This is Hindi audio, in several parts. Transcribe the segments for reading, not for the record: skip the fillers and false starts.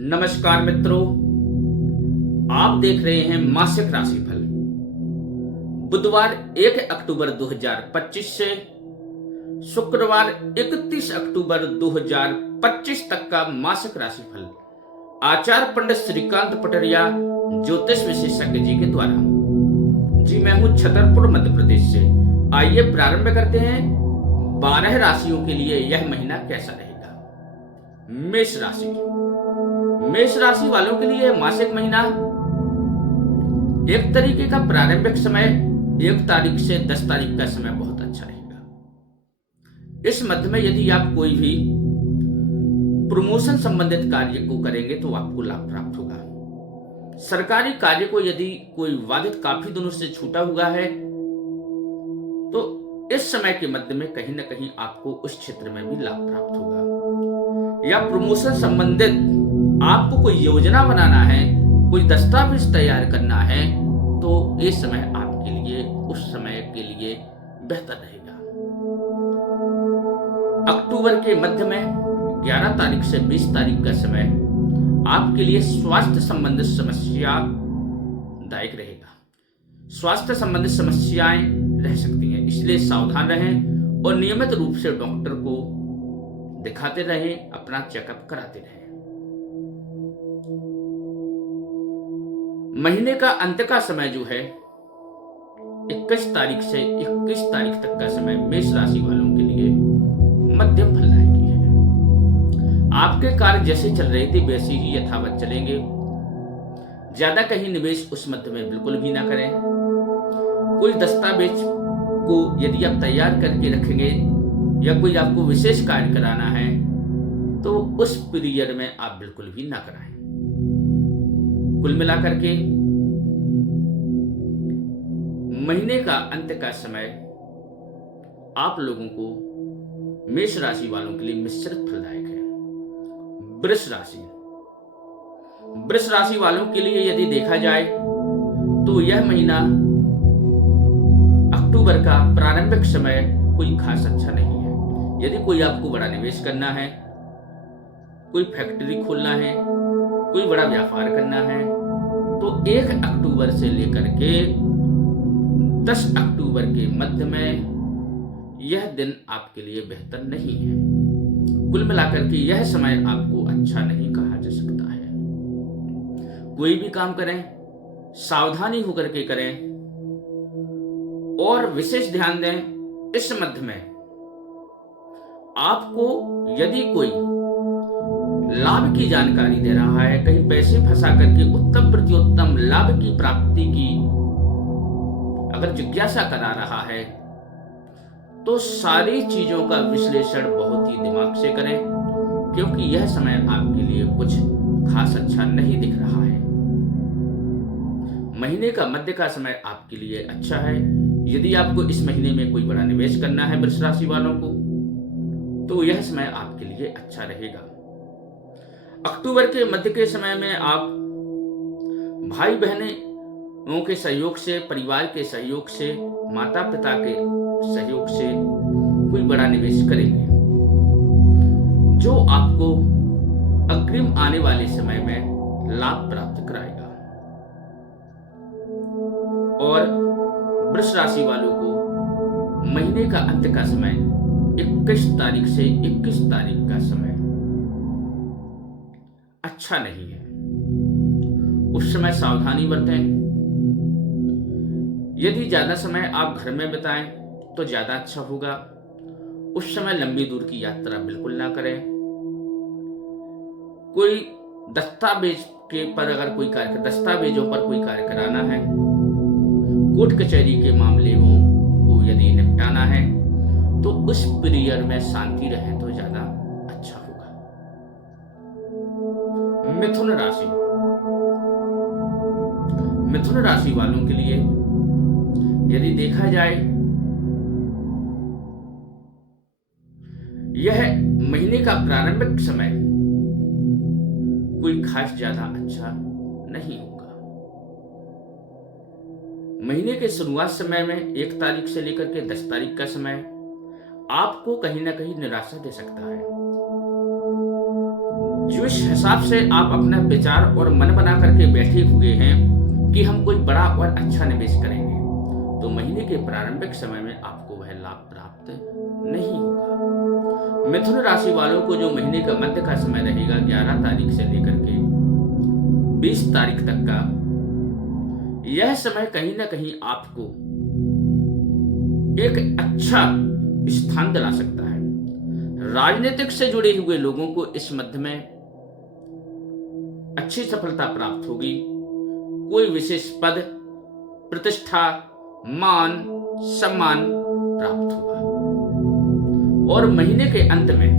नमस्कार मित्रों, आप देख रहे हैं मासिक राशिफल। बुधवार 1 अक्टूबर 2025 से शुक्रवार 31 अक्टूबर 2025 तक का मासिक राशिफल आचार्य पंडित श्रीकांत पटरिया ज्योतिष विशेषज्ञ जी के द्वारा। जी मैं हूं छतरपुर मध्य प्रदेश से। आइए प्रारंभ करते हैं 12 राशियों के लिए यह महीना कैसा रहेगा। मेष राशि। मेष राशि वालों के लिए मासिक महीना एक तरीके का प्रारंभिक समय 1 तारीख से 10 तारीख का समय बहुत अच्छा रहेगा। इस मध्य में यदि आप कोई भी प्रमोशन संबंधित कार्य को करेंगे तो आपको लाभ प्राप्त होगा। सरकारी कार्य को यदि कोई बाधित काफी दिनों से छूटा हुआ है तो इस समय के मध्य में कहीं ना कहीं आपको उस क्षेत्र में भी लाभ प्राप्त होगा। या प्रमोशन संबंधित आपको कोई योजना बनाना है, कोई दस्तावेज तैयार करना है तो ये समय आपके लिए उस समय के लिए बेहतर रहेगा। अक्टूबर के मध्य में 11 तारीख से 20 तारीख का समय आपके लिए स्वास्थ्य संबंधित समस्या दायक रहेगा। स्वास्थ्य संबंधित समस्याएं रह सकती हैं, इसलिए सावधान रहें और नियमित रूप से डॉक्टर को दिखाते रहें, अपना चेकअप कराते रहें। महीने का अंत का समय जो है 21 तारीख से 21 तारीख तक का समय मेष राशि वालों के लिए मध्यम फलदायक है। आपके कार्य जैसे चल रहे थे वैसे ही यथावत चलेंगे। ज्यादा कहीं निवेश उस मध्य में बिल्कुल भी ना करें। कोई दस्तावेज को यदि आप तैयार करके रखेंगे या कोई आपको विशेष कार्य कराना है तो उस पीरियड में आप बिल्कुल भी ना कराएं। कुल मिलाकर के महीने का अंत का समय आप लोगों को मेष राशि वालों के लिए मिश्रित फलदायक है। वृष राशि। वृष राशि वालों के लिए यदि देखा जाए तो यह महीना अक्टूबर का प्रारंभिक समय कोई खास अच्छा नहीं है। यदि कोई आपको बड़ा निवेश करना है, कोई फैक्ट्री खोलना है, कोई बड़ा व्यापार करना है तो 1 अक्टूबर से लेकर के 10 अक्टूबर के मध्य में यह दिन आपके लिए बेहतर नहीं है। कुल मिलाकर के यह समय आपको अच्छा नहीं कहा जा सकता है। कोई भी काम करें सावधानी होकर के करें और विशेष ध्यान दें। इस मध्य में आपको यदि कोई लाभ की जानकारी दे रहा है, कहीं पैसे फंसा करके उत्तम प्रत्युत्तम लाभ की प्राप्ति की अगर जिज्ञासा करा रहा है तो सारी चीजों का विश्लेषण बहुत ही दिमाग से करें, क्योंकि यह समय आपके लिए कुछ खास अच्छा नहीं दिख रहा है। महीने का मध्य का समय आपके लिए अच्छा है। यदि आपको इस महीने में कोई बड़ा निवेश करना है वृष राशि वालों को तो यह समय आपके लिए अच्छा रहेगा। अक्टूबर के मध्य के समय में आप भाई बहनों के सहयोग से, परिवार के सहयोग से, माता पिता के सहयोग से कोई बड़ा निवेश करेंगे जो आपको अग्रिम आने वाले समय में लाभ प्राप्त कराएगा। और वृष राशि वालों को महीने का अंत का समय 21 तारीख से 21 तारीख का समय अच्छा नहीं है। उस समय सावधानी बरतें। यदि ज्यादा समय आप घर में बिताएं तो ज्यादा अच्छा होगा। उस समय लंबी दूर की यात्रा बिल्कुल ना करें। कोई दस्तावेज के पर अगर कोई कार्य, दस्तावेजों पर कोई कार्य कराना है, कोर्ट कचहरी के मामले को यदि निपटाना है तो उस पीरियड में शांति रहे तो ज्यादा अच्छा होगा। मिथुन राशि। मिथुन राशि वालों के लिए यदि देखा जाए यह महीने का प्रारंभिक समय कोई खास ज्यादा अच्छा नहीं होगा। महीने के शुरुआत समय में 1 तारीख से लेकर के 10 तारीख का समय आपको कहीं ना कहीं निराशा दे सकता है। जो इस हिसाब से आप अपना विचार और मन बना करके बैठे हुए हैं कि हम कोई बड़ा और अच्छा निवेश करेंगे, तो महीने के प्रारंभिक समय में आपको वह लाभ प्राप्त नहीं होगा। मिथुन राशि वालों को जो महीने का मध्य का समय रहेगा 11 तारीख से लेकर के 20 तारीख तक का, यह समय कहीं ना कहीं आपको एक अच्छा स्थान दिला सकता है। राजनीतिक से जुड़े हुए लोगों को इस मध्य में अच्छी सफलता प्राप्त होगी। कोई विशेष पद, प्रतिष्ठा, मान, सम्मान प्राप्त होगा। और महीने के अंत में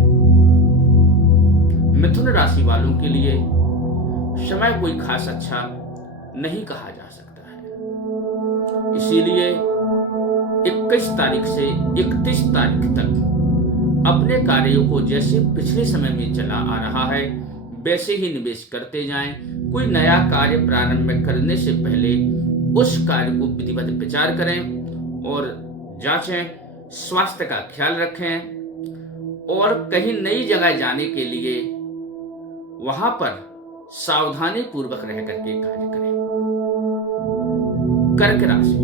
मिथुन राशि वालों के लिए समय कोई खास अच्छा नहीं कहा जा सकता है। इसीलिए 21 तारीख से 31 तारीख तक अपने कार्यों को जैसे पिछले समय में चला आ रहा है वैसे ही निवेश करते जाएं। कोई नया कार्य प्रारंभ करने से पहले उस कार्य को विधिवत विचार करें और जांचें, स्वास्थ्य का ख्याल रखें और कहीं नई जगह जाने के लिए वहां पर सावधानी पूर्वक रह करके कार्य करें। कर्क राशि,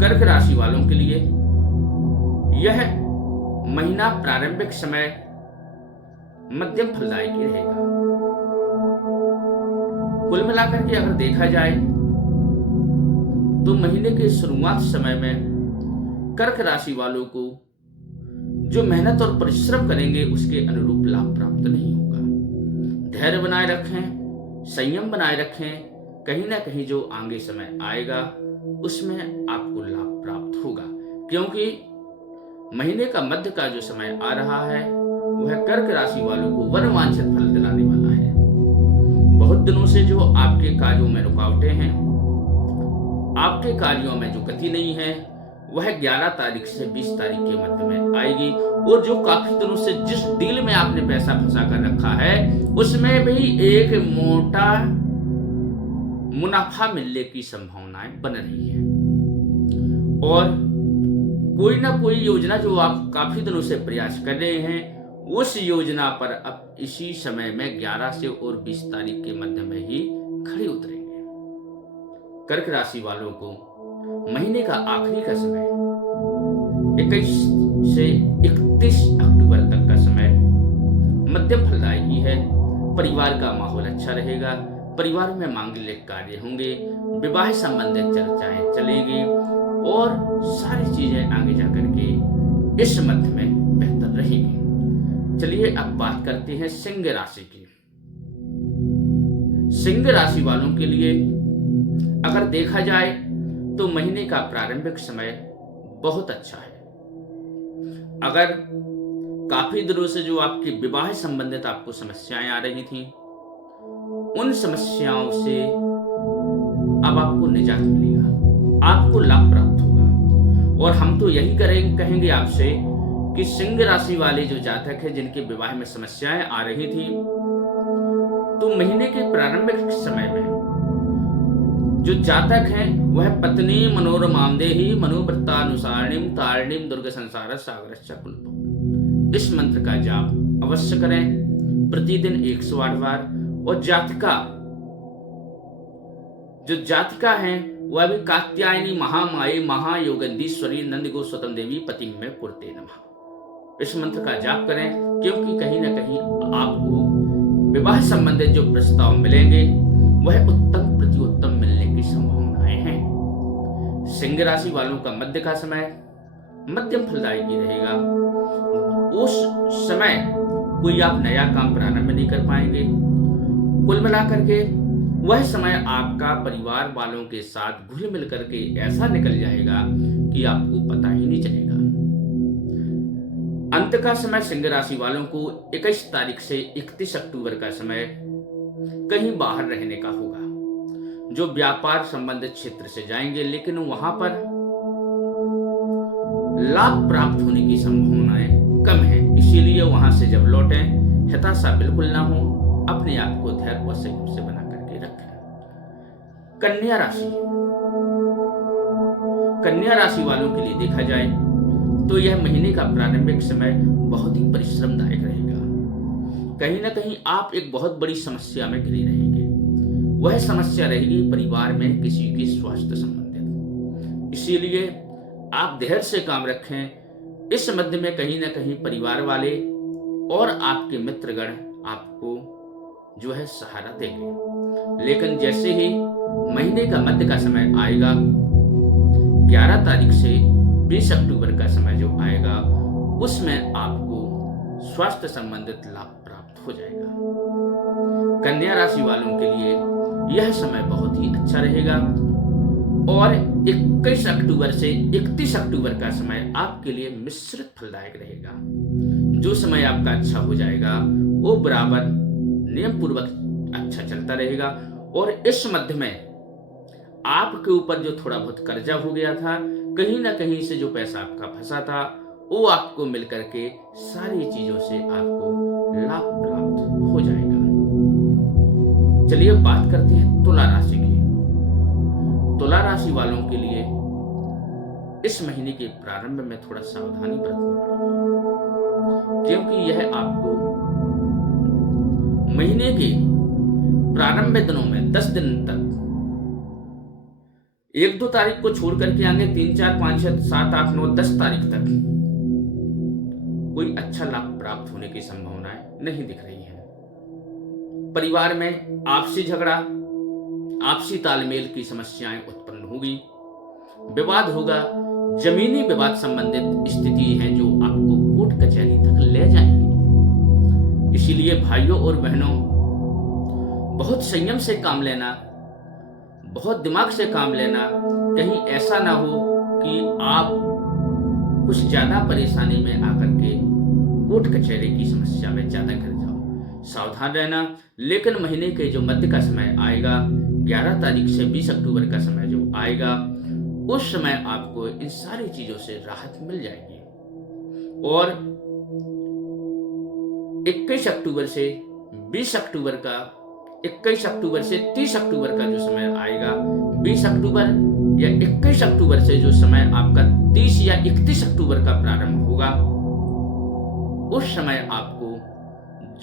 कर्क राशि वालों के लिए यह महीना प्रारंभिक समय मध्यम फलदायी रहेगा। कुल मिलाकर के अगर देखा जाए तो महीने के शुरुआत समय में कर्क राशि वालों को जो मेहनत और परिश्रम करेंगे उसके अनुरूप लाभ प्राप्त नहीं होगा। धैर्य बनाए रखें, संयम बनाए रखें, कहीं ना कहीं जो आगे समय आएगा उसमें आपको लाभ प्राप्त होगा, क्योंकि महीने का मध्य का जो समय आ रहा है वह कर्क राशि वालों को वरवांछित फल दिलाने वाला है। बहुत दिनों से जो आपके कार्यों में रुकावटें हैं, आपके कार्यों में जो गति नहीं है, वह 11 तारीख से 20 तारीख के मध्य में आएगी। और जो काफी दिनों से जिस डील में आपने पैसा फंसा कर रखा है उसमें भी एक मोटा मुनाफा मिलने की संभावनाएं बन रही है। और कोई ना कोई योजना जो आप काफी दिनों से प्रयास कर रहे हैं उस योजना पर अब इसी समय में 11 से और 20 तारीख के मध्य में ही खड़े उतरेंगे। कर्क राशि वालों को महीने का आखिरी का समय 21 से 31 अक्टूबर तक का समय मध्यम फलदायी है। परिवार का माहौल अच्छा रहेगा, परिवार में मांगलिक कार्य होंगे, विवाह संबंधित चर्चाएं चलेंगी और सारी चीजें आगे जाकर के इस मध्य में बेहतर रहेगी। चलिए अब बात करते हैं सिंह राशि की। सिंह राशि वालों के लिए अगर देखा जाए तो महीने का प्रारंभिक समय बहुत अच्छा है। अगर काफी दिनों से जो आपकी विवाह संबंधित आपको समस्याएं आ रही थी उन समस्याओं से अब आपको निजात मिलेगा, आपको लाभ प्राप्त होगा। और हम तो यही कहेंगे आपसे कि सिंह राशि वाले जो जातक हैं जिनके विवाह में समस्याएं आ रही थी, तो महीने के प्रारंभिक समय में जो जातक हैं वह पत्नी मनोरमां देहि मनोवृत्तानुसारिणीं तारिणीं दुर्ग संसार सागरश्च कुलपम्, इस मंत्र का जाप अवश्य करें प्रतिदिन 108 बार। और जातिका हैं वह भी कात्यायनी महामाये महायोगंधीश्वरी नंद गोस्वतम देवी पति में कुर्ते नमः, इस मंत्र का जाप करें, क्योंकि कहीं ना कहीं आपको विवाह संबंधित जो प्रस्ताव मिलेंगे वह उत्तम प्रति उत्तम मिलने की संभावनाएं हैं। सिंह राशि वालों का मध्य का समय मध्यम फलदायी रहेगा। उस समय कोई आप नया काम प्रारंभ नहीं कर पाएंगे। कुल मिलाकर के वह समय आपका परिवार वालों के साथ घुल मिल करके ऐसा निकल जाएगा कि आपको पता ही नहीं चलेगा। अंत का समय सिंह राशि वालों को 21 तारीख से 31 अक्टूबर का समय कहीं बाहर रहने का होगा। जो व्यापार संबंधित क्षेत्र से जाएंगे लेकिन वहां पर लाभ प्राप्त होने की संभावनाएं कम है, इसीलिए वहां से जब लौटें हताशा बिल्कुल ना हो, अपने आप को धैर्य और संयम से बना करके रखें। कन्या राशि, कन्या राशि वालों के लिए देखा जाए तो यह महीने का प्रारंभिक समय बहुत ही परिश्रमदायक रहेगा। कहीं ना कहीं आप एक बहुत बड़ी समस्या में घिरे रहेंगे। वह समस्या रहेगी परिवार में किसी की स्वास्थ्य संबंधित। इसीलिए आप धैर्य से काम रखें। इस मध्य में कहीं ना कहीं परिवार वाले और आपके मित्रगण आपको जो है सहारा देंगे, लेकिन जैसे ही महीने का मध्य का समय आएगा, 11 तारीख से 20 अक्टूबर का समय जो आएगा, उसमें आपको स्वास्थ्य संबंधित लाभ प्राप्त हो जाएगा। कन्या राशि वालों के लिए यह समय बहुत ही अच्छा रहेगा और 21 अक्टूबर से 31 अक्टूबर का समय आपके लिए मिश्रित फलदायक रहेगा। जो समय आपका अच्छा हो जाएगा वो बराबर नियम पूर्वक अच्छा चलता रहेगा और इस मध्य में आपके ऊपर जो थोड़ा बहुत कर्जा हो गया था, कहीं ना कहीं से जो पैसा आपका फंसा था, वो आपको मिल करके सारी चीजों से आपको लाभ प्राप्त हो जाएगा। चलिए बात करते हैं तुला राशि की। तुला राशि वालों के लिए इस महीने के प्रारंभ में थोड़ा सावधानी बरतनी पड़ेगी, क्योंकि यह आपको महीने के प्रारंभ दिनों में 10 दिन तक 1-2 तारीख को छोड़ करके आगे 3, 4, 5, 6, 7, 8, 9, 10 तारीख तक कोई अच्छा लाभ प्राप्त होने की संभावनाएं नहीं दिख रही हैं। परिवार में आपसी झगड़ा, आपसी तालमेल की समस्याएं उत्पन्न होगी, विवाद होगा, जमीनी विवाद संबंधित स्थिति है जो आपको कोर्ट कचहरी तक ले जाएंगे। इसीलिए भाइयों और बहनों, बहुत संयम से काम लेना, बहुत दिमाग से काम लेना। कहीं ऐसा ना हो कि आप कुछ ज्यादा परेशानी में आकर के कोर्ट कचहरी की समस्या में ज्यादा घिर जाओ। सावधान रहना। लेकिन महीने के जो मध्य का समय आएगा, 11 तारीख से 20 अक्टूबर का समय जो आएगा, उस समय आपको इन सारी चीजों से राहत मिल जाएगी। और 21 अक्टूबर से 20 अक्टूबर का 21 अक्टूबर से 30 अक्टूबर का जो समय आएगा, 20 अक्टूबर या 21 अक्टूबर से जो समय आपका 30 या 31 अक्टूबर का प्रारंभ होगा, उस समय आपको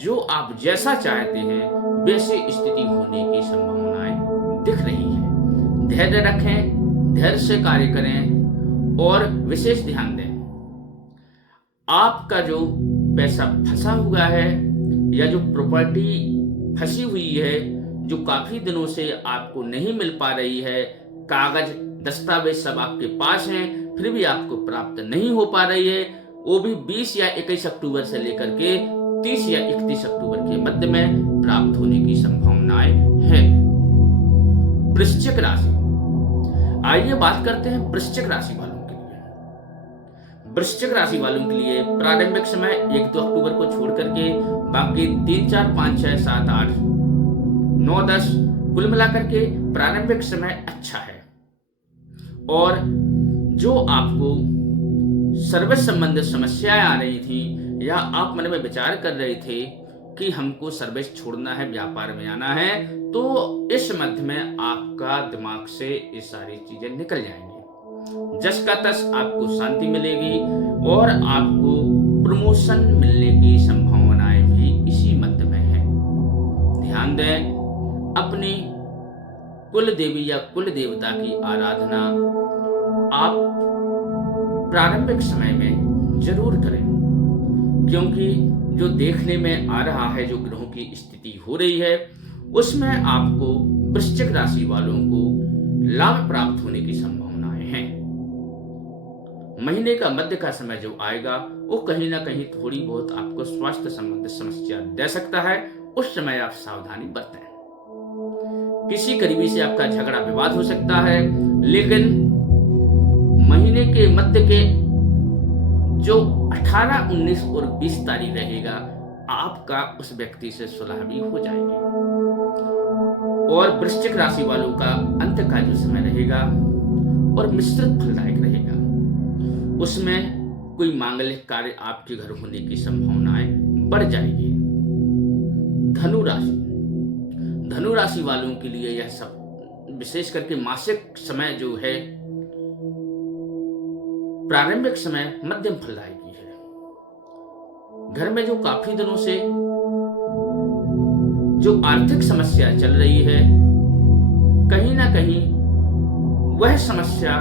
जो आप जैसा चाहते हैं वैसी स्थिति होने की संभावनाएं दिख रही है। धैर्य रखें, धैर्य से कार्य करें और विशेष ध्यान दें। आपका जो पैसा फंसा हुआ है या जो प्रॉपर्टी फंसी हुई है, जो काफी दिनों से आपको नहीं मिल पा रही है, कागज दस्तावेज सब आपके पास हैं, फिर भी आपको प्राप्त नहीं हो पा रही है, वो भी 20 या 21 अक्टूबर से लेकर के 30 या 31 अक्टूबर के मध्य में प्राप्त होने की संभावनाएं है। वृश्चिक राशि, आइए बात करते हैं वृश्चिक राशि वालों के लिए। वृश्चिक राशि वालों के लिए प्रारंभिक समय 1-2 अक्टूबर को छोड़ करके बाकी 3, 4, 5, 6, 7, 8, 9, 10 कुल मिलाकर के प्रारंभिक समय अच्छा है। और जो आपको सर्विस संबंधित समस्याएं आ रही थी या आप मन में विचार कर रहे थे कि हमको सर्विस छोड़ना है, व्यापार में आना है, तो इस मध्य में आपका दिमाग से ये सारी चीजें निकल जाएंगी। जस का तस आपको शांति मिलेगी और आपको प्रमोशन मिलने की संभावनाएं भी इसी मध्य में है। ध्यान दें, अपनी कुल देवी या कुल देवता की आराधना आप प्रारंभिक समय में जरूर करें, क्योंकि जो देखने में आ रहा है, जो ग्रहों की स्थिति हो रही है, उसमें आपको वृश्चिक राशि वालों को लाभ प्राप्त होने की संभावनाएं हैं। महीने का मध्य का समय जो आएगा, वो कहीं ना कहीं थोड़ी बहुत आपको स्वास्थ्य संबंधित समस्या दे सकता है। उस समय आप सावधानी बरतें। किसी करीबी से आपका झगड़ा विवाद हो सकता है, लेकिन महीने के मध्य के जो 18, 19 और 20 तारीख रहेगा, आपका उस व्यक्ति से सुलह भी हो जाएगी। और वृश्चिक राशि वालों का अंत का जो समय रहेगा और मिश्रित फलदायक रहेगा, उसमें कोई मांगलिक कार्य आपके घर होने की संभावनाएं बढ़ जाएगी। धनु राशि, धनु राशि वालों के लिए यह सब विशेष करके मासिक समय जो है, प्रारंभिक समय मध्यम फलदायकी है। घर में जो काफी दिनों से जो आर्थिक समस्या चल रही है, कहीं ना कहीं वह समस्या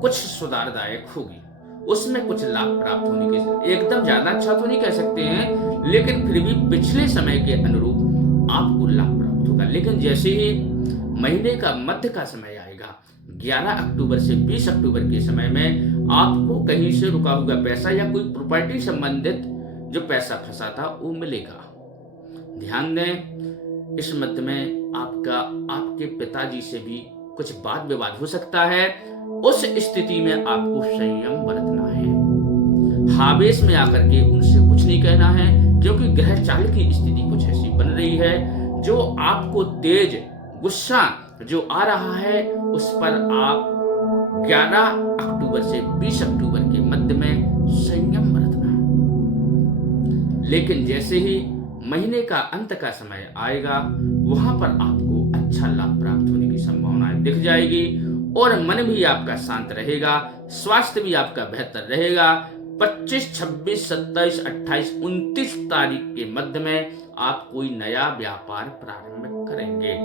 कुछ सुधारदायक होगी, उसमें कुछ लाभ प्राप्त होने के, एकदम ज्यादा अच्छा तो नहीं कह सकते हैं, लेकिन फिर भी पिछले समय के अनुरूप आपको लाभ प्राप्त होगा। लेकिन जैसे ही महीने का मध्य का समय आएगा, 11 अक्टूबर से 20 अक्टूबर के समय में आपको कहीं से रुका हुआ पैसा या कोई प्रॉपर्टी संबंधित जो पैसा फंसा था वो मिलेगा। ध्यान दें, इस मध्य में आपके पिताजी से भी कुछ वाद विवाद हो सकता है। उस स्थिति में आपको संयम बरतना है, आवेश में आकर के उनसे कुछ नहीं कहना है, क्योंकि ग्रह चाल की स्थिति कुछ ऐसी बन रही है जो आपको तेज गुस्सा जो आ रहा है उस पर आप 11 अक्टूबर से 20 अक्टूबर के मध्य में संयम बरतना। लेकिन जैसे ही महीने का अंत का समय आएगा, वहां पर आपको अच्छा लाभ प्राप्त होने की संभावनाएं दिख जाएगी और मन भी आपका शांत रहेगा, स्वास्थ्य भी आपका बेहतर रहेगा। 25, 26, 27, 28, 29 तारीख के मध्य में आप कोई नया व्यापार प्रारंभ करेंगे,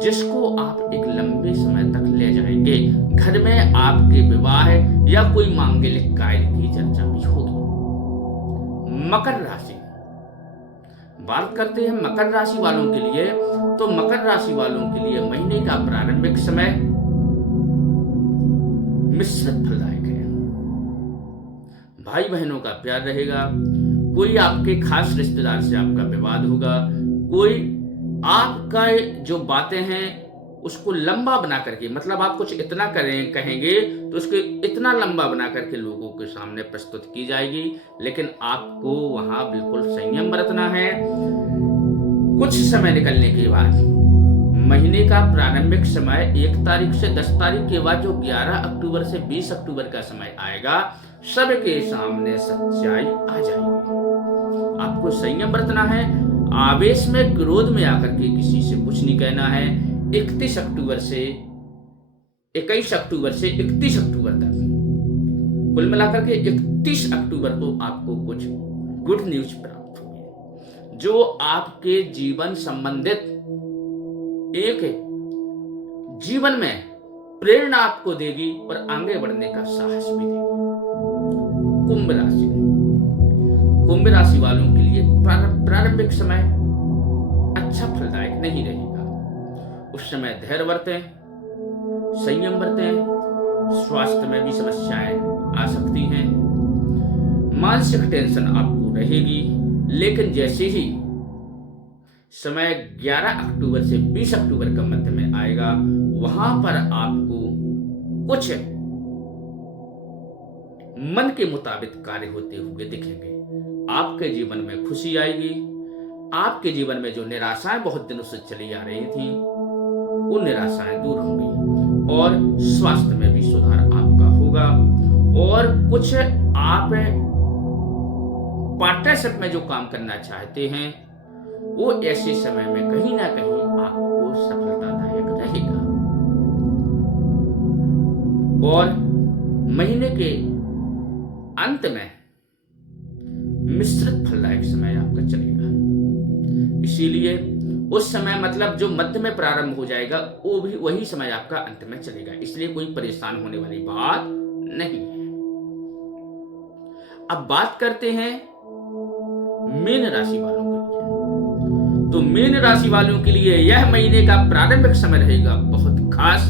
जिसको आप एक लंबे समय तक ले जाएंगे। घर में आपके विवाह या कोई मांगलिक कार्य की चर्चा भी होगी। मकर राशि, बात करते हैं मकर राशि वालों के लिए। तो मकर राशि वालों के लिए महीने का प्रारंभिक समय मिश्रित फलदायक है। भाई बहनों का प्यार रहेगा, कोई आपके खास रिश्तेदार से आपका विवाद होगा, कोई आपका जो बातें हैं उसको लंबा बना करके, मतलब आप कुछ इतना कहेंगे तो उसको इतना लंबा बना करके लोगों के सामने प्रस्तुत की जाएगी, लेकिन आपको वहां बिल्कुल संयम बरतना है। कुछ समय निकलने के बाद महीने का प्रारंभिक समय 1 तारीख से 10 तारीख के बाद जो 11 अक्टूबर से 20 अक्टूबर का समय आएगा, सबके सामने सच्चाई आ जाएगी। आपको संयम बरतना है, आवेश में क्रोध में आकर के किसी से कुछ नहीं कहना है। 21 अक्टूबर से 21 अक्टूबर से 31 अक्टूबर तक, कुल मिलाकर के 31 अक्टूबर को आपको कुछ गुड न्यूज प्राप्त होगी, जो आपके जीवन संबंधित एक जीवन में प्रेरणा आपको देगी और आगे बढ़ने का साहस भी देगी। कुंभ राशि, कुंभ राशि वालों के लिए प्रारंभिक समय अच्छा फलदायक नहीं रहेगा। उस समय धैर्य बरतें, संयम बरतें, स्वास्थ्य में भी समस्याएं आ सकती हैं, मानसिक टेंशन आपको रहेगी। लेकिन जैसे ही समय 11 अक्टूबर से 20 अक्टूबर का मध्य में आएगा, वहां पर आपको कुछ मन के मुताबिक कार्य होते हुए दिखेंगे। आपके जीवन में खुशी आएगी, आपके जीवन में जो निराशाएं बहुत दिनों से चली आ रही थी वो निराशाएं दूर होंगी और स्वास्थ्य में भी सुधार आपका होगा। और कुछ आप पार्टनरशिप में जो काम करना चाहते हैं वो ऐसे समय में कहीं ना कहीं आपको सफलतादायक रहेगा। और महीने के अंत में मिश्रित फलदायक समय आपका चलेगा। इसीलिए उस समय, मतलब जो मध्य में प्रारंभ हो जाएगा, वो भी वही समय आपका अंत में चलेगा, इसलिए कोई परेशान होने वाली बात नहीं है। अब बात करते हैं मीन राशि वालों के लिए। तो मीन राशि वालों के लिए यह महीने का प्रारंभिक समय रहेगा बहुत खास।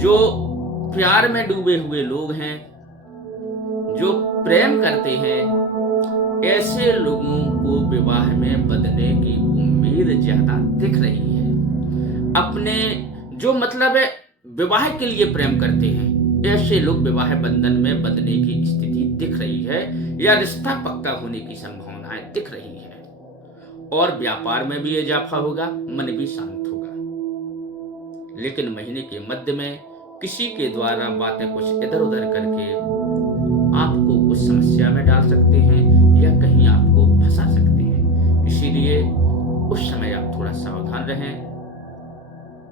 जो प्यार में डूबे हुए लोग हैं, जो प्रेम करते हैं, ऐसे लोगों को विवाह में बंधने की उम्मीद ज्यादा दिख रही है। अपने जो मतलब विवाह के लिए प्रेम करते हैं, ऐसे लोग विवाह बंधन में बंधने की स्थिति दिख रही है या रिश्ता पक्का होने की संभावनाएं दिख रही है। और व्यापार में भी इजाफा होगा, मन भी शांत होगा। लेकिन महीने के मध्य में किसी के द्वारा बातें कुछ इधर उधर करके आपको कुछ समस्या में डाल सकते हैं या कहीं आपको फंसा सकते हैं। इसीलिए उस समय आप थोड़ा सावधान रहें।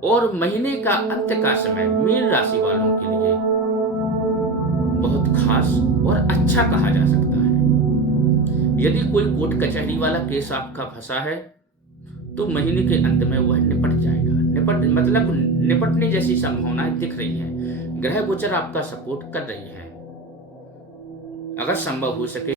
और महीने का अंत का समय मीन राशि वालों के लिए बहुत खास और अच्छा कहा जा सकता है। यदि कोई कोर्ट कचहरी वाला केस आपका फंसा है तो महीने के अंत में वह निपट जाएगा। निपटने जैसी संभावनाएं दिख रही हैं। ग्रह गोचर आपका सपोर्ट कर रही है। अगर संभव हो सके